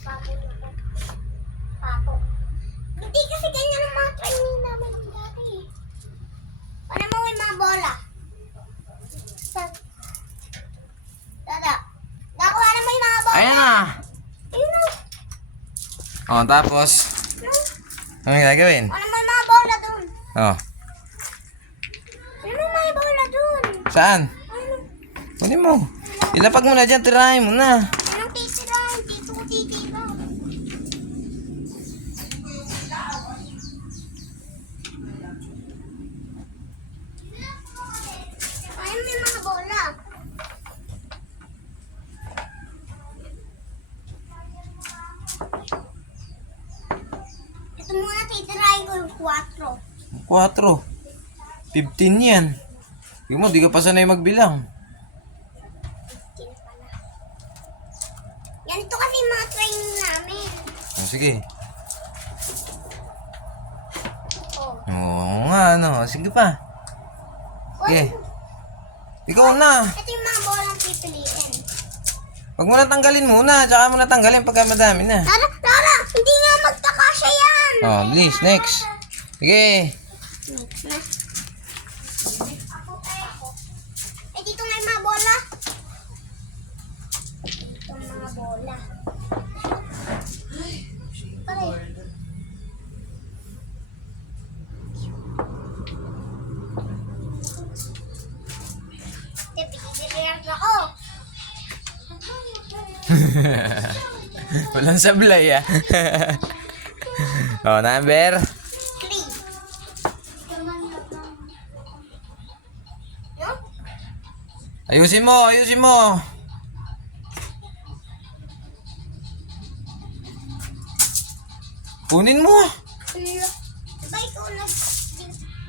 Papo na po. Papo. Hindi kasi ganyan ang mga training namin ng dati. Paano mo may mga bola? Dada. Dako, ano mo yung mga bola? Ayan na. Ayun o. Oh, tapos. Ano yung gagawin? Ano mo yung mga bola dun? Oh. Ano mo yung mga bola dun? Saan? Ano? Kunin mo. Ilapag mo na dyan. Tirahin mo na. Anong titirahin? Dito ko titira. Ayun may mga bola. Ito muna titirahin ko yung 4. 4. 15 yan. Tingnan mo, di ka pa sanay magbilang. Ganito kasi yung mga training namin. Oh, sige. Oh. Oo nga, ano. Sige pa. Sige. Ikaw na. Ito yung mga bolang pipiliin. Huwag mo na tanggalin muna. Tsaka mo na tanggalin pagka madami na. Tara! Hindi nga magkakasya yan! Oh, please. Next. Sige. Next na. Eh, dito nga yung mga bola. Ito ang mga bola. Pare. Pinigiriyan ako. Walang sablay ah. Oh, number. 3. No? Ayusin mo, ayusin mo. Kunin mo.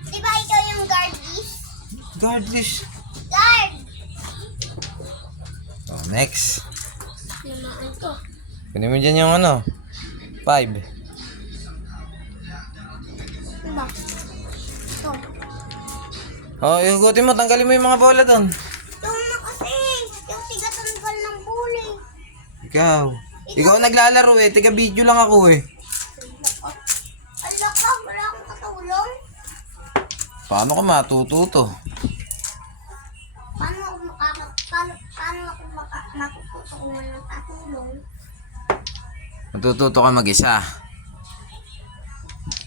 Diba ikaw yung guard list? Godless. Guard! Oh, next. Namaan ko. Kunin mo dyan yung ano. 5. Ano ba? Ito. Oh, ihugutin mo. Tanggalin mo yung mga bola doon. Yung na kasi. Yung tigatanggal ng bully. Ikaw. Ikaw ang naglalaro eh. Tiga video lang ako eh. Ala ka, wala akong katulong. Paano ka matututo? Paano ako matututo kung walang katulong? Matututo ka mag-isa.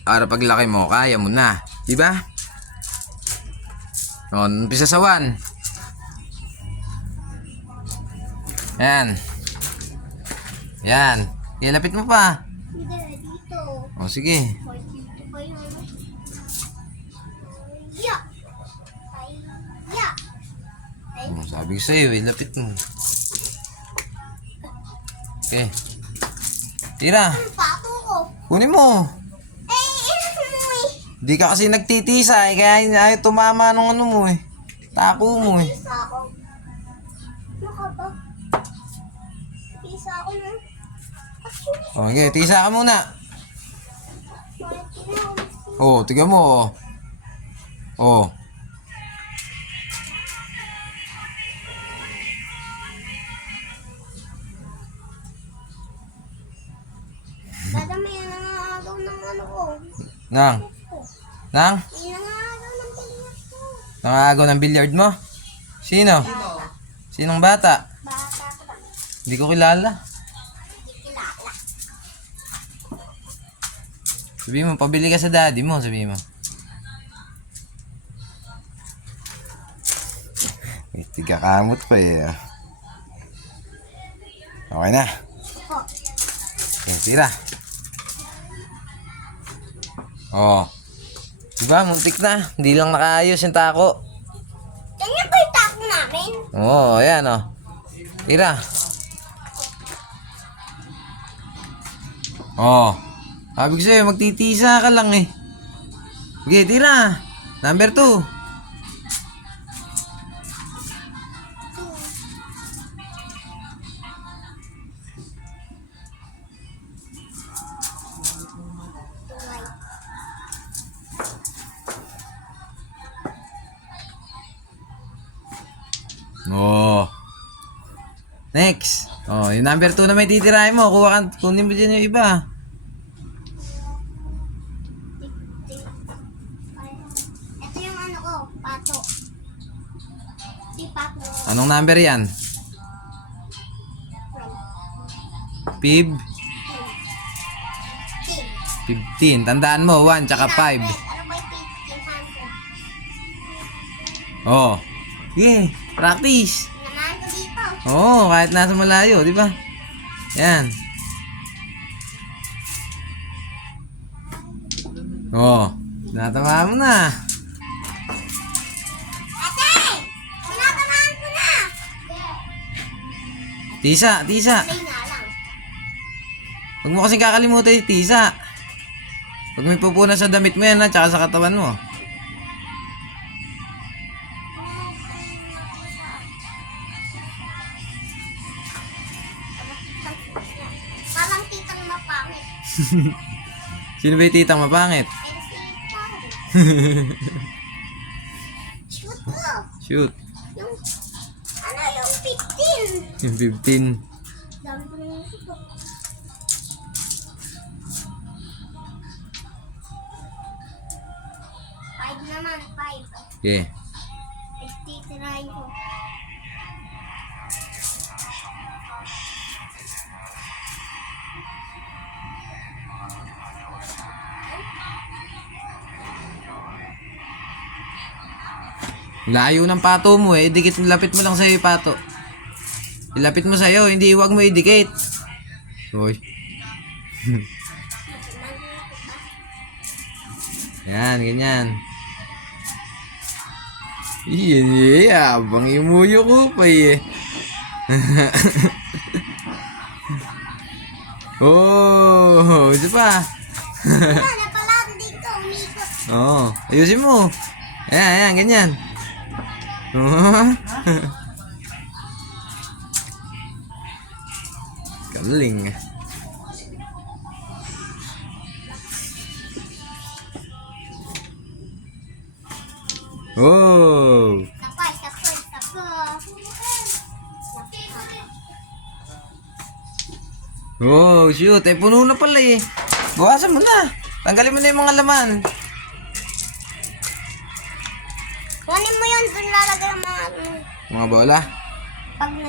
Para paglaki mo, kaya mo na. Diba? O, umpisa sa 1. Yan. Yan. Ilapit mo pa. Hindi, dito. O, sige. Hoy, dito ba yun? Ya! Ay, ya! Ay, O, sabi ko sa'yo, ilapit mo. Okay. Tira. ang pato ko. Kunin mo. Eh. Di ka kasi nagtitisa eh, kaya ayaw tumama nung ano mo eh. Tapo mo eh. Isa ako. Ano ka ba? Isa ako na. Okay, tisa ka muna. Oh, tiga mo oh. Oh. Dada may nangagaw ng ano ko. Nang. Nang? May nangagaw ng pilingas ko. Nangagaw ng billiard mo? Sino? Sinong bata? Bata ko ba? Hindi ko kilala. Hindi kilala. Sabihin mo, pabili ka sa daddy mo, sabihin mo. May tiga kamot pa eh. Okay na. Oh. Okay, tira. Oh. Diba, muntik na. Hindi lang nakaayos yung tako. Ganyan ba yung tako namin? Oo, ayan oh. Tira. Oh. Sabi ko sa'yo, magtitisa ka lang eh. Sige, tira. Number 2. Oh. Next. Oh, yung number 2 na may titirahin mo. Kunin mo dyan yung iba. Ito yung ano ko, pato. Di pato. Anong number yan? Pib? Team. 15. Tandaan mo, 1 tsaka 5. Ano ba yung 1500? Oh. Sige, practice. Naman ko dito. Oo, kahit nasa malayo, di ba? Yan. Oo, natama mo na. Ate! Tinatamaan ko na! Tisa. Play nga lang. Huwag mo kasing kakalimutan yung tisa. Huwag may pupunan sa damit mo yan ha, tsaka sa katawan mo. Parang titang mapangit. Sino ba yung titang mapangit? Pero si pangit. Shoot ko. Shoot. Yung, yung 15. Yung 15. Dami ko na yung shoot. Five naman, 5. Okay. Titirahin ko. Layo ng pato mo eh. Lapit mo lang sa'yo yung pato. Ilapit mo sa'yo, hindi huwag mo idikit. Uy. Yan, ganyan. Iyan abang imuyo ko pa eh. Oh, isa pa. Wala na pala dito, umikot. Oo, ayusin mo. Ayan, ganyan. Galing. Oh. Sako. Oh, shoot. Eh, puno na pala eh. Bawasan mo na. Tanggalin mo na yung mga laman. Kunin mo yun, dun lalagay ang mga Mga bola. pag na